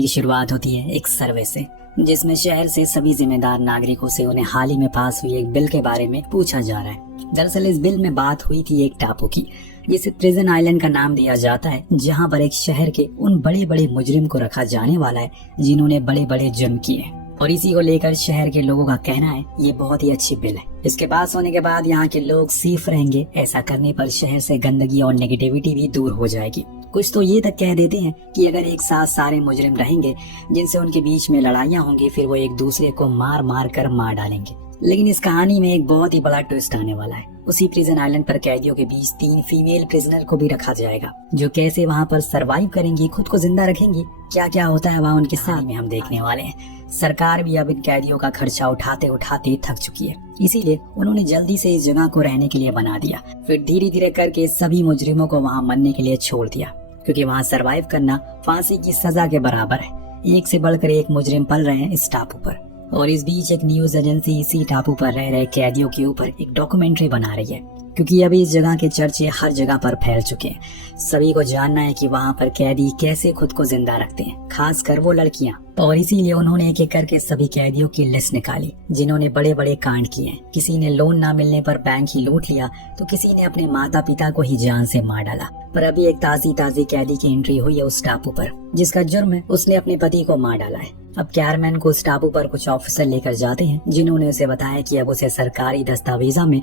कहानी की शुरुआत होती है एक सर्वे से, जिसमें शहर से सभी जिम्मेदार नागरिकों से उन्हें हाल ही में पास हुई एक बिल के बारे में पूछा जा रहा है। दरअसल इस बिल में बात हुई थी एक टापू की, जिसे प्रिजन आइलैंड का नाम दिया जाता है, जहां पर एक शहर के उन बड़े बड़े मुजरिम को रखा जाने वाला है जिन्होंने बड़े बड़े जुर्म किए। और इसी को लेकर शहर के लोगों का कहना है ये बहुत ही अच्छी बिल है। इसके पास होने के बाद यहाँ के लोग सेफ रहेंगे। ऐसा करने पर शहर से गंदगी और नेगेटिविटी भी दूर हो जाएगी। कुछ तो ये तक कह देते हैं कि अगर एक साथ सारे मुजरिम रहेंगे जिनसे उनके बीच में लड़ाइयाँ होंगी, फिर वो एक दूसरे को मार मार कर मार डालेंगे। लेकिन इस कहानी में एक बहुत ही बड़ा ट्विस्ट आने वाला है। उसी प्रिजन आइलैंड पर कैदियों के बीच 3 फीमेल प्रिजनर को भी रखा जाएगा, जो कैसे वहाँ पर सरवाइव करेंगी, खुद को जिंदा रखेंगी, क्या क्या होता है वहाँ उनके साथ में हम देखने वाले हैं। सरकार भी अब इन कैदियों का खर्चा उठाते उठाते थक चुकी है, इसीलिए उन्होंने जल्दी से इस जगह को रहने के लिए बना दिया। फिर धीरे धीरे करके सभी मुजरिमों को वहाँ मरने के लिए छोड़ दिया, क्योंकि वहाँ सरवाइव करना फांसी की सजा के बराबर है। एक से बढ़कर एक मुजरिम पल रहे हैं इस टापू पर। और इस बीच एक न्यूज एजेंसी इसी टापू पर रह रहे कैदियों के ऊपर एक डॉक्यूमेंट्री बना रही है, क्योंकि अभी इस जगह के चर्चे हर जगह पर फैल चुके हैं। सभी को जानना है कि वहाँ पर कैदी कैसे खुद को जिंदा रखते हैं, खासकर वो लड़कियाँ। और इसीलिए उन्होंने एक एक करके सभी कैदियों की लिस्ट निकाली जिन्होंने बड़े बड़े कांड किए हैं। किसी ने लोन ना मिलने पर बैंक ही लूट लिया, तो किसी ने अपने माता पिता को ही जान से मार डाला। पर अभी एक ताजी कैदी की एंट्री हुई है उस टापू पर, जिसका जुर्म है उसने अपने पति को मार डाला है। अब कैरमैन को उस टापू पर कुछ ऑफिसर लेकर जाते हैं, जिन्होंने उसे बताया कि अब उसे सरकारी दस्तावेजा में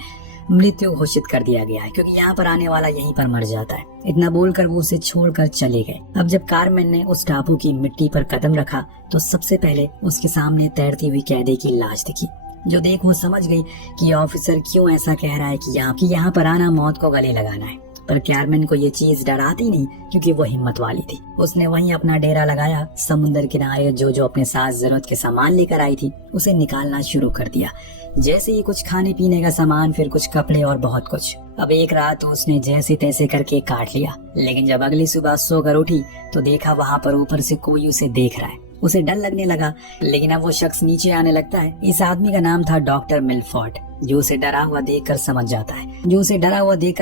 मृत्यु घोषित कर दिया गया है, क्योंकि यहाँ पर आने वाला यहीं पर मर जाता है। इतना बोलकर वो उसे छोड़कर चले गए। अब जब कारमैन ने उस टापू की मिट्टी पर कदम रखा, तो सबसे पहले उसके सामने तैरती हुई कैदी की लाश दिखी, जो देख वो समझ गई कि ऑफिसर क्यों ऐसा कह रहा है कि यहाँ पर आना मौत को गले लगाना है। पर कैरमैन को ये चीज डराती नहीं, क्योंकि वो हिम्मत वाली थी। उसने वहीं अपना डेरा लगाया। समुद्र किनारे जो अपने साथ जरूरत के सामान लेकर आई थी, उसे निकालना शुरू कर दिया। जैसे ही कुछ खाने पीने का सामान, फिर कुछ कपड़े और बहुत कुछ। अब एक रात उसने जैसे तैसे करके काट लिया, लेकिन जब अगली सुबह सोकर उठी तो देखा वहाँ पर ऊपर से कोई उसे देख रहा है। उसे डर लगने लगा, लेकिन अब वो शख्स नीचे आने लगता है। इस आदमी का नाम था डॉक्टर मिलफोर्ड, जो उसे डरा हुआ देखकर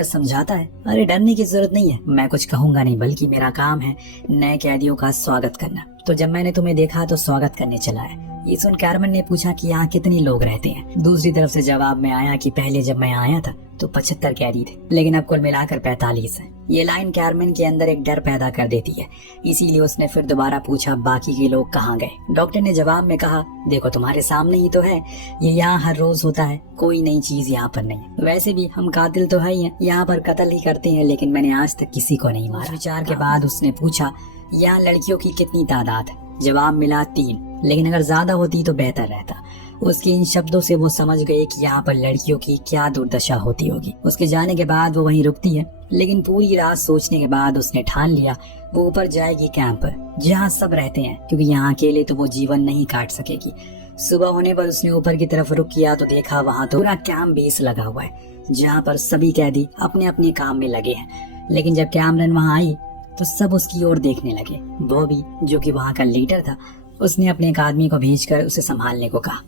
समझाता है, अरे डरने की जरूरत नहीं है, मैं कुछ कहूंगा नहीं, बल्कि मेरा काम है नए कैदियों का स्वागत करना। तो जब मैंने तुम्हें देखा तो स्वागत करने चला है। ये सुन कैरमैन ने पूछा कि यहाँ कितने लोग रहते हैं। दूसरी तरफ से जवाब में आया कि पहले जब मैं आया था तो 75 कैदी थे, लेकिन अब कुल मिलाकर 45 है। ये लाइन कैरमैन के अंदर एक डर पैदा कर देती है, इसीलिए उसने फिर दोबारा पूछा बाकी के लोग कहाँ गए। डॉक्टर ने जवाब में कहा, देखो तुम्हारे सामने ही तो है, ये यहाँ हर रोज होता है, कोई नई चीज यहाँ पर नहीं है। वैसे भी हम कातिल तो है ही हैं, यहाँ पर कत्ल ही करते हैं, लेकिन मैंने आज तक किसी को नहीं मारा। विचार के बाद उसने पूछा, यहाँ लड़कियों की कितनी तादाद है? जवाब मिला 3, लेकिन अगर ज्यादा होती तो बेहतर रहता। उसके इन शब्दों से वो समझ गए कि यहाँ पर लड़कियों की क्या दुर्दशा होती होगी। उसके जाने के बाद वो वहीं रुकती है, लेकिन पूरी रात सोचने के बाद उसने ठान लिया वो ऊपर जाएगी कैंप पर, जहाँ सब रहते हैं, क्योंकि यहाँ अकेले तो वो जीवन नहीं काट सकेगी। सुबह होने पर उसने ऊपर की तरफ रुख किया तो देखा वहाँ तो पूरा कैंप बेस लगा हुआ है, जहाँ पर सभी कैदी अपने अपने काम में लगे हैं। लेकिन जब कैमरन वहाँ आई तो सब उसकी ओर देखने लगे। बॉबी, जो कि वहाँ का लीडर था, उसने अपने एक आदमी को भेजकर उसे संभालने को कहा।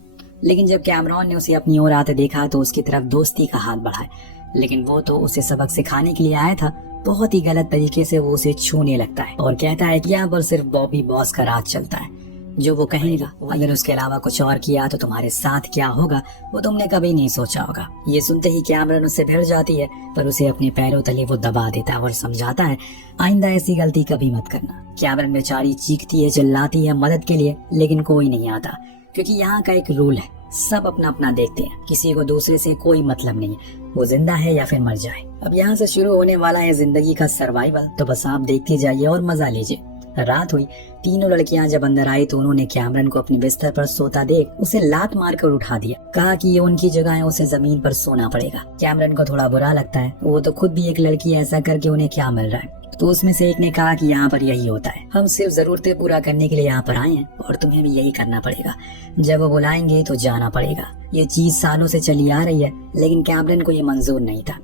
लेकिन जब कैमरॉन ने उसे अपनी ओर आते देखा तो उसकी तरफ दोस्ती का हाथ बढ़ाया, लेकिन वो तो उसे सबक सिखाने के लिए आया था। बहुत ही गलत तरीके से वो उसे छूने लगता है और कहता है कि यहाँ पर सिर्फ बॉबी बॉस का राज चलता है, जो वो कहेगा, अगर उसके अलावा कुछ और किया तो तुम्हारे साथ क्या होगा वो तुमने कभी नहीं सोचा होगा। ये सुनते ही कैमरन उससे भिड़ जाती है, पर उसे अपने पैरों तले वो दबा देता है और समझाता है आइंदा ऐसी गलती कभी मत करना। कैमरन बेचारी चीखती है, चिल्लाती है मदद के लिए, लेकिन कोई नहीं आता, क्योंकि यहाँ का एक रूल है, सब अपना अपना देखते हैं, किसी को दूसरे से कोई मतलब नहीं है, वो जिंदा है या फिर मर जाए। अब यहाँ से शुरू होने वाला है जिंदगी का सर्वाइवल, तो बस आप देखते जाइए और मजा लीजिए। रात हुई, तीनों लड़कियां जब अंदर आई तो उन्होंने कैमरन को अपने बिस्तर पर सोता देख उसे लात मारकर उठा दिया। कहा कि ये उनकी जगह है, उसे जमीन पर सोना पड़ेगा। कैमरन को थोड़ा बुरा लगता है, वो तो खुद भी एक लड़की, ऐसा करके उन्हें क्या मिल रहा है। तो उसमें से एक ने कहा कि यहाँ पर यही होता है, हम सिर्फ जरूरतें पूरा करने के लिए यहाँ पर आए हैं और तुम्हें भी यही करना पड़ेगा, जब वो बुलाएंगे तो जाना पड़ेगा। ये चीज सालों से चली आ रही है, लेकिन कैमरन को ये मंजूर नहीं था।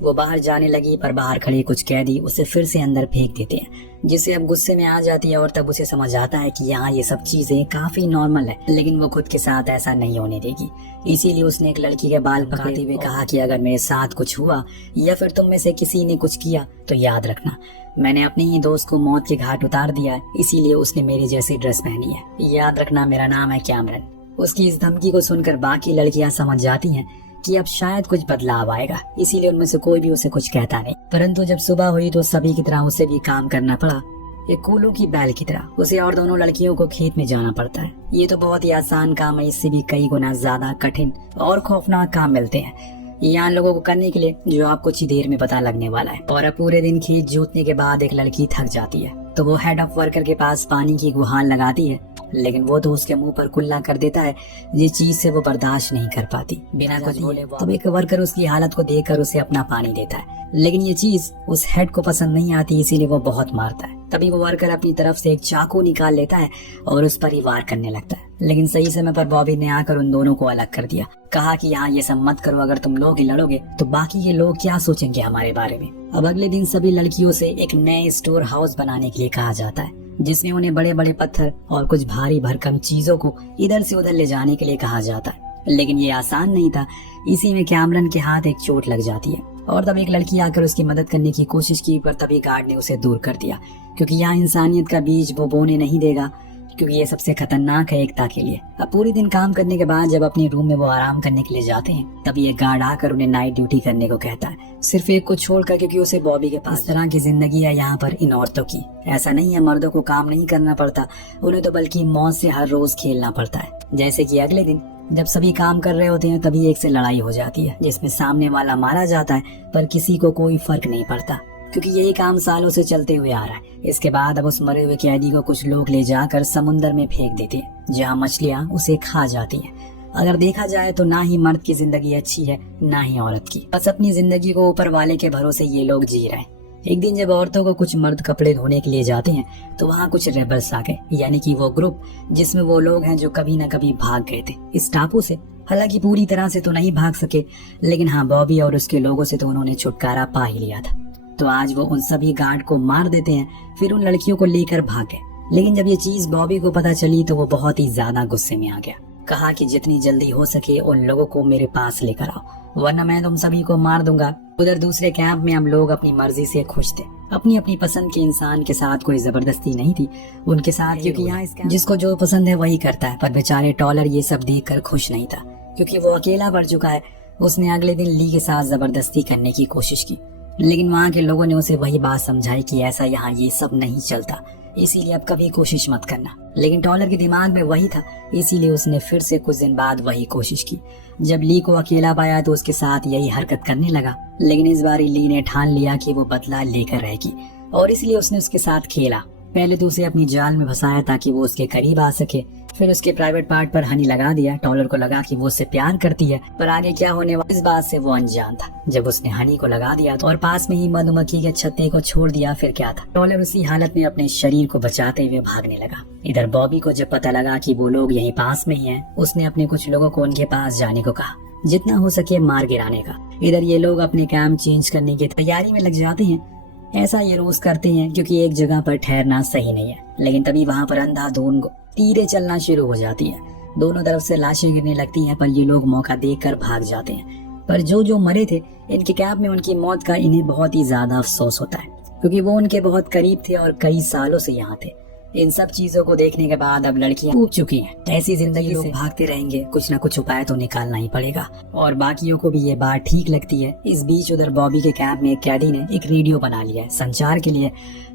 वो बाहर जाने लगी पर बाहर खड़े कुछ कैदी उसे फिर से अंदर फेंक देते हैं, जिससे अब गुस्से में आ जाती है और तब उसे समझ आता है कि यहाँ ये सब चीजें काफी नॉर्मल है, लेकिन वो खुद के साथ ऐसा नहीं होने देगी। इसीलिए उसने एक लड़की के बाल पकड़ते हुए कहा कि अगर मेरे साथ कुछ हुआ या फिर तुम में से किसी ने कुछ किया तो याद रखना मैंने अपने ही दोस्त को मौत के घाट उतार दिया है, इसीलिए उसने मेरी जैसी ड्रेस पहनी है। याद रखना मेरा नाम है कैमरन। उसकी इस धमकी को सुनकर बाकी लड़कियां समझ जाती हैं कि अब शायद कुछ बदलाव आएगा, इसीलिए उनमें से कोई भी उसे कुछ कहता नहीं। परंतु जब सुबह हुई तो सभी की तरह उसे भी काम करना पड़ा, एक कूलों की बैल की तरह। उसे और दोनों लड़कियों को खेत में जाना पड़ता है। ये तो बहुत ही आसान काम है, इससे भी कई गुना ज्यादा कठिन और खौफनाक काम मिलते हैं यहाँ लोगों को करने के लिए, जो आपको कुछ ही देर में पता लगने वाला है। और अब पूरे दिन खेत जोतने के बाद एक लड़की थक जाती है तो वो हेड ऑफ वर्कर के पास पानी की गुहार लगाती है, लेकिन वो तो उसके मुंह पर कुल्ला कर देता है। ये चीज से वो बर्दाश्त नहीं कर पाती। बिना कुछ बोले तो एक वर्कर उसकी हालत को देखकर उसे अपना पानी देता है, लेकिन ये चीज उस हेड को पसंद नहीं आती, इसीलिए वो बहुत मारता है। तभी वो वर्कर अपनी तरफ से एक चाकू निकाल लेता है और उस पर ही वार करने लगता है, लेकिन सही समय पर बॉबी ने आकर उन दोनों को अलग कर दिया। कहा कि यहाँ ये सब मत करो, अगर तुम लोग ही लड़ोगे तो बाकी के लोग क्या सोचेंगे हमारे बारे में। अब अगले दिन सभी लड़कियों से एक नए स्टोर हाउस बनाने के लिए कहा जाता है, जिसमें उन्हें बड़े बड़े पत्थर और कुछ भारी भरकम चीजों को इधर से उधर ले जाने के लिए कहा जाता है। लेकिन ये आसान नहीं था। इसी में कैमरन के हाथ एक चोट लग जाती है और तब एक लड़की आकर उसकी मदद करने की कोशिश की, पर तभी गार्ड ने उसे दूर कर दिया, क्योंकि यहाँ इंसानियत का बीज वो बोने नहीं देगा, क्योंकि ये सबसे खतरनाक है एकता के लिए। अब पूरे दिन काम करने के बाद जब अपने रूम में वो आराम करने के लिए जाते हैं, तभी एक गार्ड आकर उन्हें नाइट ड्यूटी करने को कहता है, सिर्फ एक को छोड़कर, क्योंकि उसे बॉबी के पास इस तरह की जिंदगी है यहाँ पर इन औरतों की। ऐसा नहीं है मर्दों को काम नहीं करना पड़ता, उन्हें तो बल्कि मौत से हर रोज खेलना पड़ता है। जैसे कि अगले दिन जब सभी काम कर रहे होते हैं तभी एक से लड़ाई हो जाती है, जिसमें सामने वाला मारा जाता है, पर किसी को कोई फर्क नहीं पड़ता, क्योंकि यही काम सालों से चलते हुए आ रहा है। इसके बाद अब उस मरे हुए कैदी को कुछ लोग ले जाकर समुद्र में फेंक देते हैं, जहाँ मछलियाँ उसे खा जाती हैं। अगर देखा जाए तो ना ही मर्द की जिंदगी अच्छी है ना ही औरत की, बस अपनी जिंदगी को ऊपर वाले के भरोसे ये लोग जी रहे हैं। एक दिन जब औरतों को कुछ मर्द कपड़े धोने के लिए जाते हैं तो वहाँ कुछ रेबल्स आ गए, यानी कि वो ग्रुप जिसमें वो लोग हैं जो कभी न कभी भाग गए थे इस टापू से। हालांकि पूरी तरह से तो नहीं भाग सके, लेकिन हाँ बॉबी और उसके लोगों से तो उन्होंने छुटकारा पा ही लिया था। तो आज वो उन सभी गार्ड को मार देते हैं, फिर उन लड़कियों को लेकर भाग गए। लेकिन जब ये चीज बॉबी को पता चली तो वो बहुत ही ज्यादा गुस्से में आ गया। कहा कि जितनी जल्दी हो सके उन लोगों को मेरे पास लेकर आओ, वरना मैं तुम सभी को मार दूंगा। उधर दूसरे कैंप में हम लोग अपनी मर्जी से खुश थे, अपनी अपनी पसंद के इंसान के साथ कोई जबरदस्ती नहीं थी उनके साथ, क्योंकि यहाँ जिसको जो पसंद है वही करता है। पर बेचारे टॉलर ये सब देखकर खुश नहीं था, क्योंकि वो अकेला पड़ चुका है। उसने अगले दिन ली के साथ जबरदस्ती करने की कोशिश की, लेकिन वहाँ के लोगों ने उसे वही बात समझाई कि ऐसा यहाँ ये सब नहीं चलता, इसीलिए अब कभी कोशिश मत करना। लेकिन टॉलर के दिमाग में वही था, इसीलिए उसने फिर से कुछ दिन बाद वही कोशिश की। जब ली को अकेला पाया तो उसके साथ यही हरकत करने लगा, लेकिन इस बार ली ने ठान लिया कि वो बदला लेकर रहेगी और इसलिए उसने उसके साथ खेला। पहले तो उसे अपनी जाल में फंसाया ताकि वो उसके करीब आ सके, फिर उसके प्राइवेट पार्ट पर हनी लगा दिया। टॉलर को लगा कि वो उससे प्यार करती है, पर आगे क्या होने वाला इस बात से वो अनजान था। जब उसने हनी को लगा दिया और पास में ही मधुमक्खी के छत्ते को छोड़ दिया, फिर क्या था, टॉलर उसी हालत में अपने शरीर को बचाते हुए भागने लगा। इधर बॉबी को जब पता लगा कि वो लोग यहीं पास में ही हैं, उसने अपने कुछ लोगों को उनके पास जाने को कहा, जितना हो सके मार गिराने का। इधर ये लोग अपने कैंप चेंज करने की तैयारी में लग जाते हैं। ऐसा ये रोज करते हैं क्योंकि एक जगह पर ठहरना सही नहीं है। लेकिन तभी वहाँ पर अंधाधुंध तीरें चलना शुरू हो जाती है, दोनों तरफ से लाशें गिरने लगती हैं, पर ये लोग मौका देखकर भाग जाते हैं। पर जो मरे थे इनके कैंप में, उनकी मौत का इन्हें बहुत ही ज्यादा अफसोस होता है, क्योंकि वो उनके बहुत करीब थे और कई सालों से यहाँ थे। इन सब चीजों को देखने के बाद अब लड़कियां ऊब चुकी हैं। ऐसी जिंदगी लोग भागते रहेंगे, कुछ न कुछ उपाय तो निकालना ही पड़ेगा, और बाकियों को भी ये बात ठीक लगती है। इस बीच उधर बॉबी के कैंप में एक कैदी ने एक रेडियो बना लिया है संचार के लिए।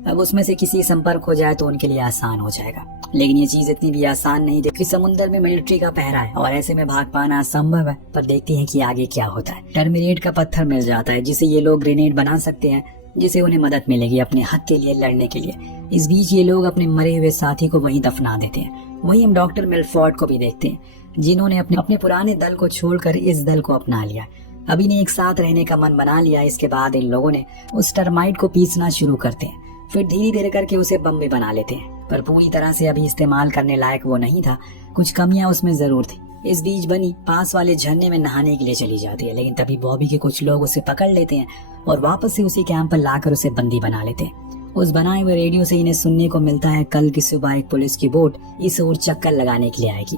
अब उसमें से किसी संपर्क हो जाए तो उनके लिए आसान हो जाएगा, लेकिन ये चीज इतनी भी आसान नहीं थी, क्योंकि समुद्र में मिलिट्री का पहरा है और ऐसे में भाग पाना असंभव है। पर देखते हैं कि आगे क्या होता है। टर्मिनेट का पत्थर मिल जाता है जिसे ये लोग ग्रेनेड बना सकते हैं, जिसे उन्हें मदद मिलेगी अपने हक के लिए लड़ने के लिए। इस बीच ये लोग अपने मरे हुए साथी को वहीं दफना देते हैं। वहीं हम डॉक्टर मिलफोर्ड को भी देखते हैं, जिन्होंने अपने पुराने दल को छोड़कर इस दल को अपना लिया। अभी ने एक साथ रहने का मन बना लिया। इसके बाद इन लोगों ने उस टर्माइट को पीसना शुरू करते हैं, फिर धीरे धीरे करके उसे बम में बना लेते हैं। पर पूरी तरह से अभी इस्तेमाल करने लायक वो नहीं था, कुछ कमियां उसमें जरूर थी। इस बीच बनी पास वाले झरने में नहाने के लिए चली जाती है, लेकिन तभी बॉबी के कुछ लोग उसे पकड़ लेते हैं और वापस से उसी कैंप पर लाकर उसे बंदी बना लेते हैं। उस बनाए हुए रेडियो से इन्हें सुनने को मिलता है कल की सुबह एक पुलिस की बोट इस ओर चक्कर लगाने के लिए आएगी।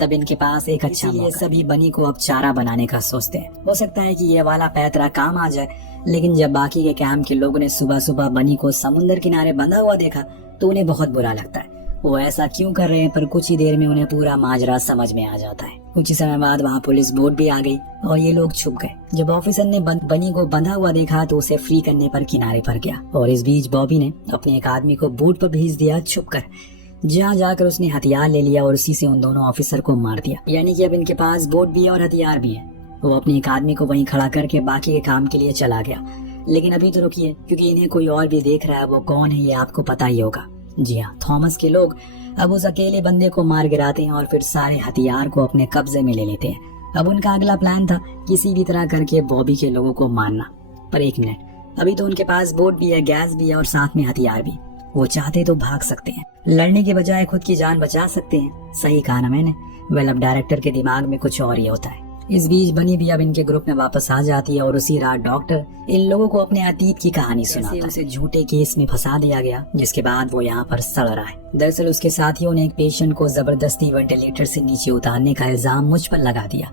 तब इनके पास एक अच्छा मौका। सभी बनी को अब चारा बनाने का सोचते हैं। हो सकता है कि ये वाला पैतरा काम आ जाए, लेकिन जब बाकी के कैंप के लोगों ने सुबह सुबह बनी को समुद्र किनारे बंधा हुआ देखा तो उन्हें बहुत बुरा लगता है। वो ऐसा क्यों कर रहे हैं, पर कुछ ही देर में उन्हें पूरा माजरा समझ में आ जाता है। कुछ ही समय बाद वहाँ पुलिस बोट भी आ गई और ये लोग छुप गए। जब ऑफिसर ने बनी को बंधा हुआ देखा तो उसे फ्री करने पर किनारे पर गया और इस बीच बॉबी ने अपने एक आदमी को बोट पर भेज दिया छुपकर। जहाँ जाकर उसने हथियार ले लिया और उसी से उन दोनों ऑफिसर को मार दिया। यानी कि अब इनके पास बोट भी है और हथियार भी है। वो अपने एक आदमी को वहीं खड़ा करके बाकी के काम के लिए चला गया। लेकिन अभी तो रुकिए, क्योंकि इन्हें कोई और भी देख रहा है। वो कौन है ये आपको पता ही होगा। जी हाँ, थॉमस के लोग अब उस अकेले बंदे को मार गिराते हैं और फिर सारे हथियार को अपने कब्जे में ले लेते हैं। अब उनका अगला प्लान था किसी भी तरह करके बॉबी के लोगों को मारना। पर एक मिनट, अभी तो उनके पास बोट भी है, गैस भी है और साथ में हथियार भी। वो चाहते तो भाग सकते हैं, लड़ने के बजाय खुद की जान बचा सकते हैं। सही कहा ना मैंने। वेल, अब डायरेक्टर के दिमाग में कुछ और ही होता है। इस बीच बनी भी अब इनके ग्रुप में वापस आ जाती है और उसी रात डॉक्टर इन लोगों को अपने अतीत की कहानी सुनाता है। उसे झूठे केस में फंसा दिया गया, जिसके बाद वो यहाँ पर सड़ रहा है। दरअसल उसके साथियों ने एक पेशेंट को जबरदस्ती वेंटिलेटर से नीचे उतारने का इल्जाम मुझ पर लगा दिया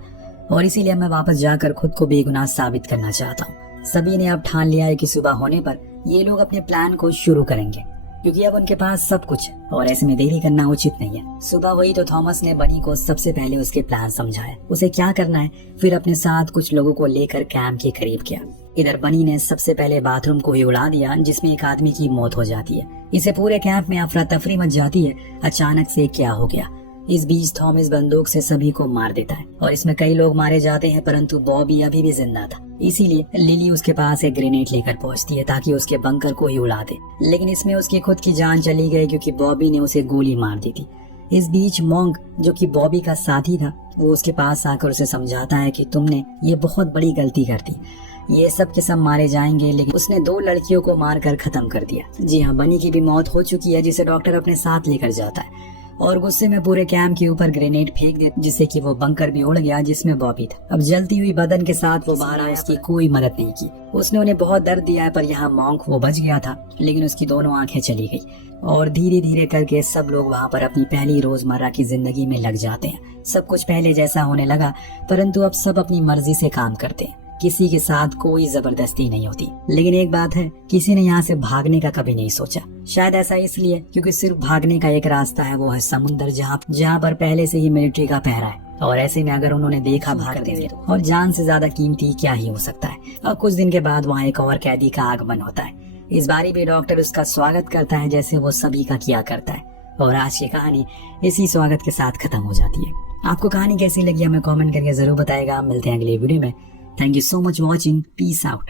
और इसीलिए मैं वापस जाकर खुद को बेगुनाह साबित करना चाहता हूँ। सभी ने अब ठान लिया है कि सुबह होने पर ये लोग अपने प्लान को शुरू करेंगे, क्योंकि अब उनके पास सब कुछ है और ऐसे में देरी करना उचित नहीं है। सुबह हुई तो थॉमस ने बनी को सबसे पहले उसके प्लान समझाया, उसे क्या करना है। फिर अपने साथ कुछ लोगों को लेकर कैंप के करीब गया। इधर बनी ने सबसे पहले बाथरूम को ही उड़ा दिया, जिसमें एक आदमी की मौत हो जाती है। इसे पूरे कैंप में अफरा तफरी मच जाती है। अचानक से क्या हो गया। इस बीच थॉमस बंदूक से सभी को मार देता है और इसमें कई लोग मारे जाते हैं, परंतु बॉबी अभी भी जिंदा था। इसीलिए लिली उसके पास एक ग्रेनेड लेकर पहुंचती है ताकि उसके बंकर को ही उड़ा दे, लेकिन इसमें उसकी खुद की जान चली गई क्योंकि बॉबी ने उसे गोली मार दी थी। इस बीच मॉन्क, जो कि बॉबी का साथी था, वो उसके पास आकर उसे समझाता है कि तुमने ये बहुत बड़ी गलती कर दी, ये सब के सब मारे जाएंगे। लेकिन उसने 2 लड़कियों को मारकर खत्म कर दिया। जी हाँ, बनी की भी मौत हो चुकी है, जिसे डॉक्टर अपने साथ लेकर जाता है और गुस्से में पूरे कैंप के ऊपर ग्रेनेड फेंक दे, जिससे कि वो बंकर भी उड़ गया जिसमें बॉबी था। अब जलती हुई बदन के साथ वो बाहर आया, उसकी कोई मदद नहीं की। उसने उन्हें बहुत दर्द दिया है, पर यहाँ मॉन्क वो बच गया था, लेकिन उसकी दोनों आंखें चली गई और धीरे धीरे करके सब लोग वहाँ पर अपनी पहली रोजमर्रा की जिंदगी में लग जाते हैं। सब कुछ पहले जैसा होने लगा, परंतु अब सब अपनी मर्जी से काम करते हैं। किसी के साथ कोई जबरदस्ती नहीं होती। लेकिन एक बात है, किसी ने यहाँ से भागने का कभी नहीं सोचा। शायद ऐसा इसलिए क्योंकि सिर्फ भागने का एक रास्ता है, वो है समुद्र, जहाँ पर पहले से ही मिलिट्री का पहरा है। और ऐसे में अगर उन्होंने देखा भागते हुए, और जान से ज्यादा कीमती क्या ही हो सकता है। और कुछ दिन के बाद वहाँ एक और कैदी का आगमन होता है। इस बारी भी डॉक्टर उसका स्वागत करता है जैसे वो सभी का किया करता है। और आज की कहानी इसी स्वागत के साथ खत्म हो जाती है। आपको कहानी कैसी लगी हमें कमेंट करके जरूर बताएगा। मिलते हैं अगले वीडियो में। Thank you so much for watching. Peace out.